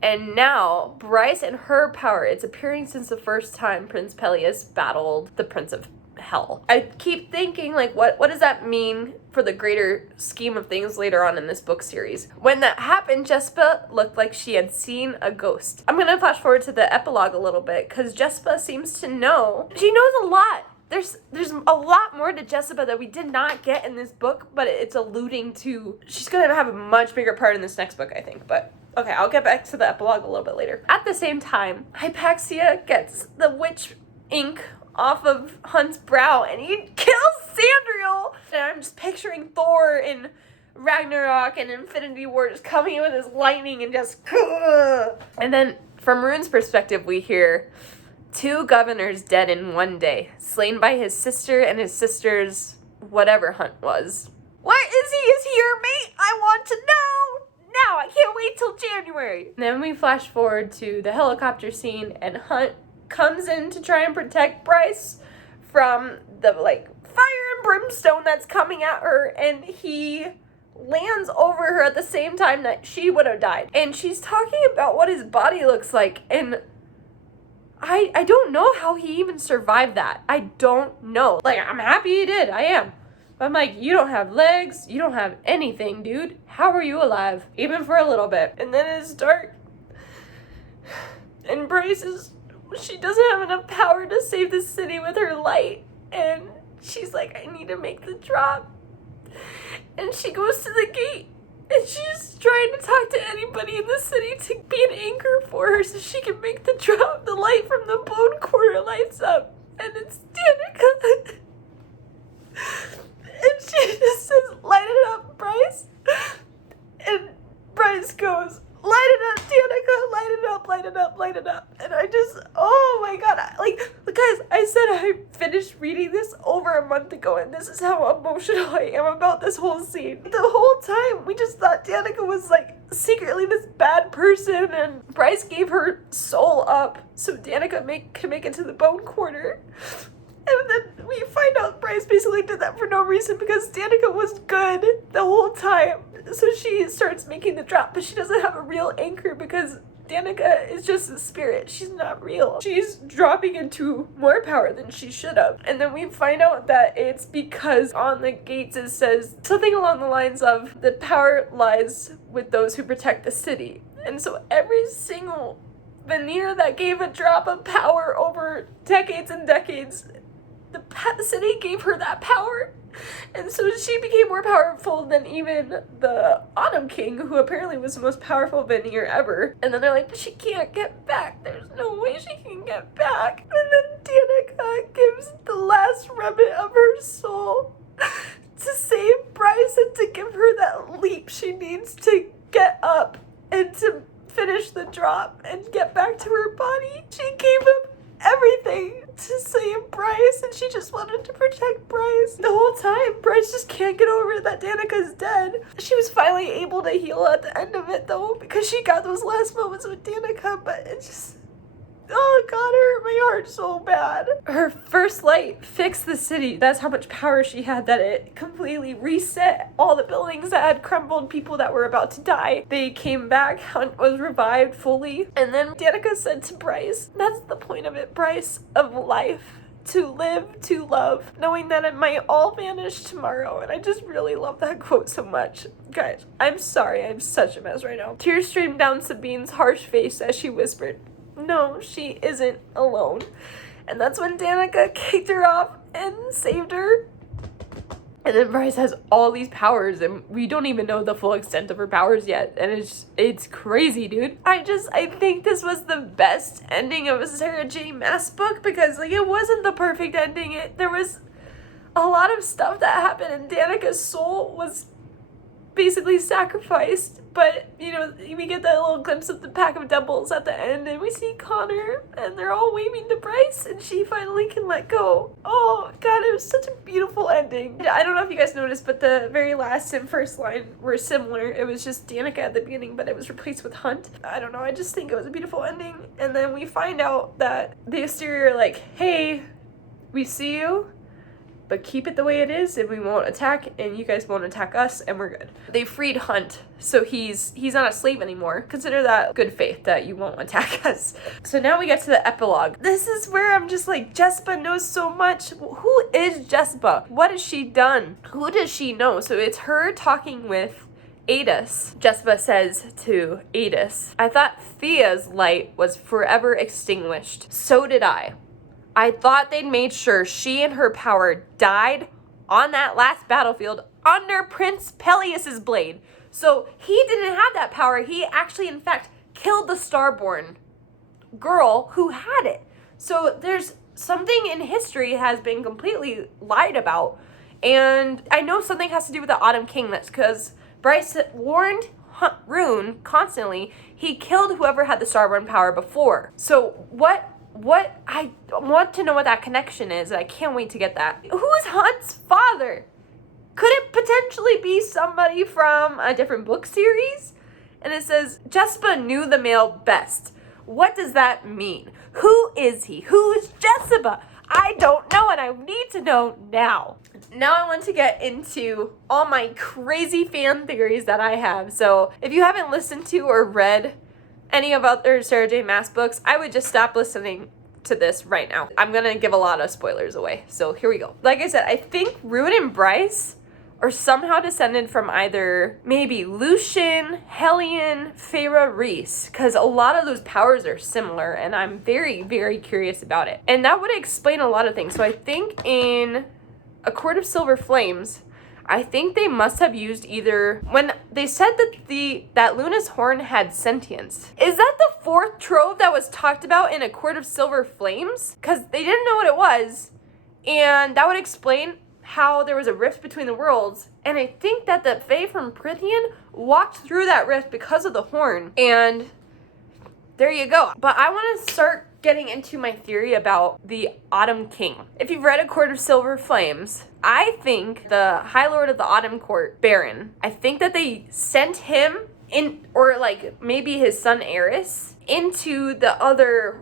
And now, Bryce and her power, it's appearing since the first time Prince Peleus battled the Prince of Hell. I keep thinking, like, what does that mean for the greater scheme of things later on in this book series? When that happened, Jessica looked like she had seen a ghost. I'm gonna flash forward to the epilogue a little bit, because Jessica seems to know. She knows a lot. There's a lot more to Jessica that we did not get in this book, but it's alluding to, she's gonna have a much bigger part in this next book, I think, but okay, I'll get back to the epilogue a little bit later. At the same time, Hypaxia gets the witch ink off of Hunt's brow, and he kills Sandriel. And I'm just picturing Thor in Ragnarok and Infinity War just coming in with his lightning and just... And then, from Rune's perspective, we hear 2 governors dead in one day, slain by his sister and his sister's whatever Hunt was. What is he? Is he your mate? I want to know! Now, I can't wait till January. And then we flash forward to the helicopter scene, and Hunt comes in to try and protect Bryce from the, like, fire and brimstone that's coming at her, and he lands over her at the same time that she would have died. And she's talking about what his body looks like, and I don't know how he even survived that. I don't know. Like, I'm happy he did. I am. But I'm like, you don't have legs. You don't have anything, dude. How are you alive? Even for a little bit. And then it's dark. And Bryce she doesn't have enough power to save the city with her light. And she's like, I need to make the drop. And she goes to the gate. And she's trying to talk to anybody in the city to be an anchor for her so she can make the drop. The light from the bone quarter lights up. And it's Danica. And she just says, light it up, Bryce. And Bryce goes, light it up, Danica, light it up, light it up, light it up. And I just, oh my god, guys, I said I finished reading this over a month ago, and this is how emotional I am about this whole scene. The whole time, we just thought Danica was, like, secretly this bad person, and Bryce gave her soul up so Danica can make it to the bone quarter. And then we find out Bryce basically did that for no reason because Danica was good the whole time. So she starts making the drop, but she doesn't have a real anchor because Danica is just a spirit. She's not real. She's dropping into more power than she should have. And then we find out that it's because on the gates it says something along the lines of the power lies with those who protect the city. And so every single veneer that gave a drop of power over decades and decades, the city gave her that power. And so she became more powerful than even the Autumn King, who apparently was the most powerful veneer ever. And then they're like, she can't get back. There's no way she can get back. And then Danica gives the last remnant of her soul to save Bryce and to give her that leap she needs to get up and to finish the drop and get back to her body. She gave up everything to save Bryce, and she just wanted to protect Bryce. The whole time, Bryce just can't get over that Danica's dead. She was finally able to heal at the end of it, though, because she got those last moments with Danica, but it just... oh god, it hurt my heart so bad. Her first light fixed the city. That's how much power she had, that it completely reset all the buildings that had crumbled, people that were about to die. They came back, Hunt was revived fully. And then Danica said to Bryce, that's the point of it, Bryce, of life. To live, to love, knowing that it might all vanish tomorrow. And I just really love that quote so much. Guys, I'm sorry, I'm such a mess right now. Tears streamed down Sabine's harsh face as she whispered, no, she isn't alone. And that's when Danica kicked her off and saved her. And then Bryce has all these powers, and we don't even know the full extent of her powers yet. And it's crazy, dude. I think this was the best ending of a Sarah J. Maas book, because, like, it wasn't the perfect ending. There was a lot of stuff that happened, and Danica's soul was basically sacrificed. But, you know, we get that little glimpse of the pack of devils at the end, and we see Connor, and they're all waving to Bryce, and she finally can let go. Oh, God, it was such a beautiful ending. I don't know if you guys noticed, but the very last and first line were similar. It was just Danica at the beginning, but it was replaced with Hunt. I don't know, I just think it was a beautiful ending. And then we find out that the Asteria are like, hey, we see you, but keep it the way it is, and we won't attack, and you guys won't attack us, and we're good. They freed Hunt, so he's not a slave anymore. Consider that good faith that you won't attack us. So now we get to the epilogue. This is where I'm just like, Jespa knows so much. Who is Jespa? What has she done? Who does she know? So it's her talking with Adis. Jespa says to Adis, I thought Thea's light was forever extinguished. So did I. I thought they'd made sure she and her power died on that last battlefield under Prince Peleus's blade. So he didn't have that power. He actually, in fact, killed the Starborn girl who had it. So there's something in history has been completely lied about. And I know something has to do with the Autumn King. That's because Bryce warned Rune constantly. He killed whoever had the Starborn power before. So what I want to know what that connection is. I can't wait to get that. Who's Hunt's father? Could it potentially be somebody from a different book series? And it says, Jespa knew the male best. What does that mean? Who is he? Who is Jespa? I don't know, and I need to know now. Now I want to get into all my crazy fan theories that I have. So if you haven't listened to or read any of other Sarah J. Maas books, I would just stop listening to this right now. I'm gonna give a lot of spoilers away, so here we go. Like I said, I think Rune and Bryce are somehow descended from either maybe Lucian, Hellion, Feyre, Rhys, because a lot of those powers are similar, and I'm very, very curious about it. And that would explain a lot of things. So I think in A Court of Silver Flames, I think they must have used either, when they said that Luna's horn had sentience. Is that the fourth trove that was talked about in A Court of Silver Flames? Because they didn't know what it was, and that would explain how there was a rift between the worlds. And I think that the Fae from Prythian walked through that rift because of the horn. And there you go. But I want to start getting into my theory about the Autumn King. If you've read A Court of Silver Flames, I think the High Lord of the Autumn Court, Baron, I think that they sent him in, or like maybe his son Eris, into the other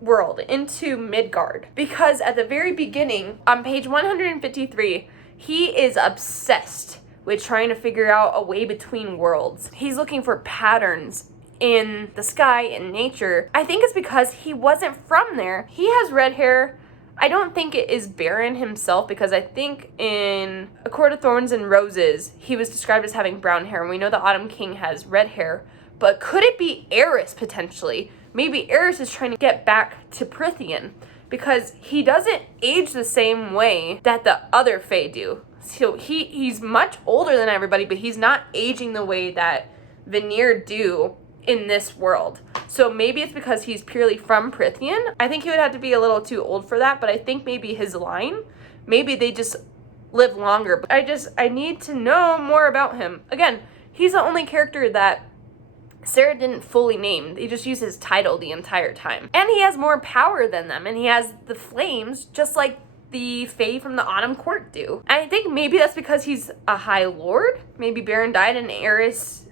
world, into Midgard. Because at the very beginning, on page 153, he is obsessed with trying to figure out a way between worlds. He's looking for patterns in the sky and nature. I think it's because he wasn't from there. He has red hair. I don't think it is Baron himself, because I think in A Court of Thorns and Roses, he was described as having brown hair, and we know the Autumn King has red hair. But could it be Eris potentially? Maybe Eris is trying to get back to Prythian, because he doesn't age the same way that the other Fae do. So he's much older than everybody, but he's not aging the way that Vanir do in this world. So maybe it's because he's purely from Prythian. I think he would have to be a little too old for that, but I think maybe his line, maybe they just live longer. But I need to know more about him. Again, he's the only character that Sarah didn't fully name. They just use his title the entire time. And he has more power than them, and he has the flames just like the Fae from the Autumn Court do. And I think maybe that's because he's a High Lord. Maybe Baron died and Eris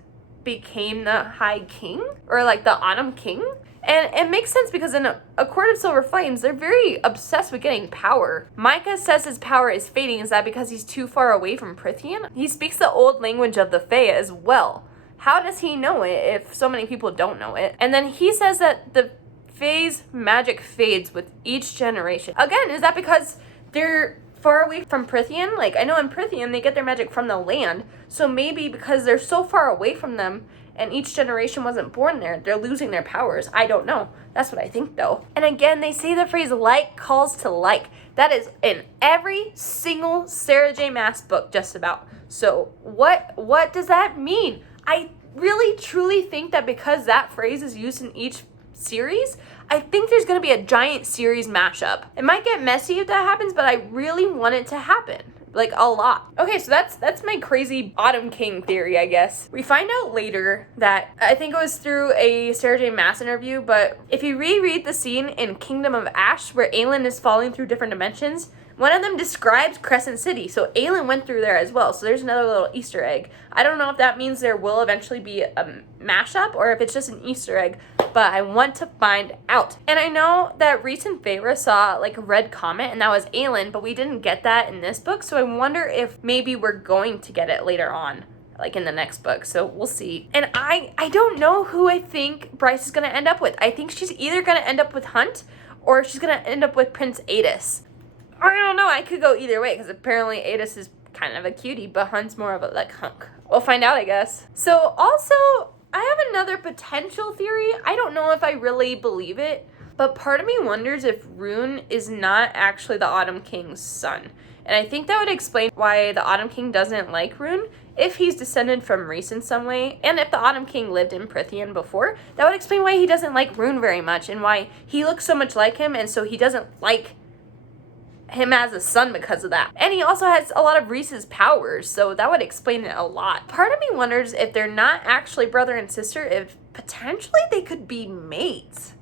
became the High King, or like the Autumn King. And it makes sense because in A Court of Silver Flames, they're very obsessed with getting power. Micah says his power is fading. Is that because he's too far away from Prythian? He speaks the old language of the Fae as well. How does he know it if so many people don't know it? And then he says that the Fae's magic fades with each generation. Again, is that because they're far away from Prythian? Like, I know in Prythian, they get their magic from the land. So maybe because they're so far away from them and each generation wasn't born there, they're losing their powers. I don't know. That's what I think, though. And again, they say the phrase like calls to like. That is in every single Sarah J. Maas book, just about. So what does that mean? I really truly think that because that phrase is used in each series, I think there's going to be a giant series mashup. It might get messy if that happens, but I really want it to happen. Like, a lot. Okay, so that's my crazy Autumn King theory, I guess. We find out later that, I think it was through a Sarah J. Maas interview, but if you reread the scene in Kingdom of Ash where Aelin is falling through different dimensions, one of them describes Crescent City, so Aelin went through there as well, so there's another little Easter egg. I don't know if that means there will eventually be a mashup or if it's just an Easter egg, but I want to find out. And I know that Reese and Feyre saw like a red comet and that was Aelin, but we didn't get that in this book, so I wonder if maybe we're going to get it later on, like in the next book, so we'll see. And I don't know who I think Bryce is going to end up with. I think she's either going to end up with Hunt or she's going to end up with Prince Aedis. I don't know, I could go either way because apparently Aedis is kind of a cutie, but Hunt's more of a like hunk. We'll find out, I guess. So also, I have another potential theory. I don't know if I really believe it, but part of me wonders if Rune is not actually the Autumn King's son. And I think that would explain why the Autumn King doesn't like Rune, if he's descended from Reese in some way, and if the Autumn King lived in Prythian before, that would explain why he doesn't like Rune very much and why he looks so much like him, and so he doesn't like him as a son because of that. And he also has a lot of Reese's powers, so that would explain it a lot. Part of me wonders if they're not actually brother and sister, if potentially they could be mates.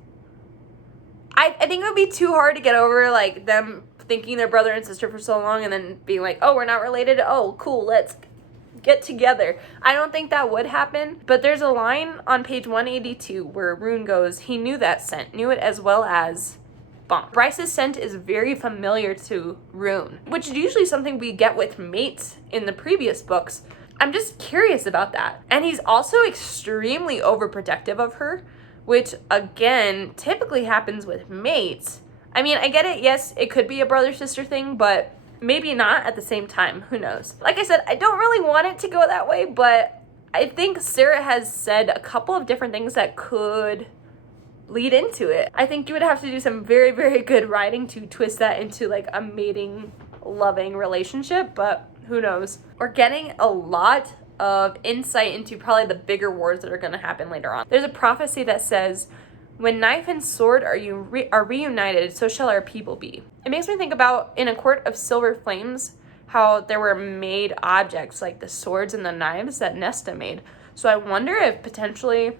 I think it would be too hard to get over, like, them thinking they're brother and sister for so long and then being like, oh, we're not related, oh, cool, let's get together. I don't think that would happen, but there's a line on page 182 where Rune goes, he knew that scent, knew it as well as Bump. Bryce's scent is very familiar to Rune, which is usually something we get with mates in the previous books. I'm just curious about that. And he's also extremely overprotective of her, which again, typically happens with mates. I mean, I get it, yes, it could be a brother-sister thing, but maybe not at the same time, who knows? Like I said, I don't really want it to go that way, but I think Sarah has said a couple of different things that could lead into it. I think you would have to do some very, very good writing to twist that into like a mating, loving relationship, but who knows? We're getting a lot of insight into probably the bigger wars that are going to happen later on. There's a prophecy that says, when knife and sword are reunited, so shall our people be. It makes me think about in A Court of Silver Flames, how there were made objects like the swords and the knives that Nesta made. So I wonder if potentially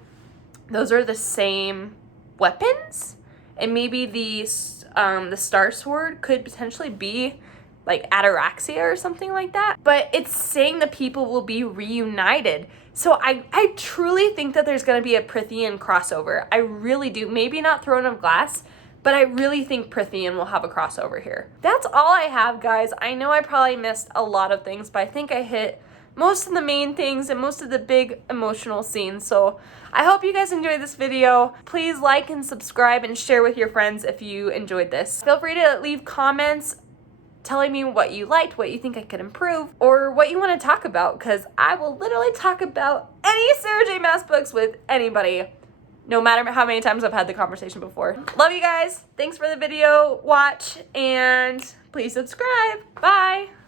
those are the same weapons, and maybe the Star Sword could potentially be like Ataraxia or something like that. But it's saying the people will be reunited. So I truly think that there's going to be a Prythian crossover. I really do. Maybe not Throne of Glass, but I really think Prythian will have a crossover here. That's all I have, guys. I know I probably missed a lot of things, but I think I hit most of the main things and most of the big emotional scenes. So I hope you guys enjoyed this video. Please like and subscribe and share with your friends if you enjoyed this. Feel free to leave comments telling me what you liked, what you think I could improve, or what you want to talk about, because I will literally talk about any Sarah J. Maas books with anybody, no matter how many times I've had the conversation before. Love you guys. Thanks for the video watch, and please subscribe. Bye.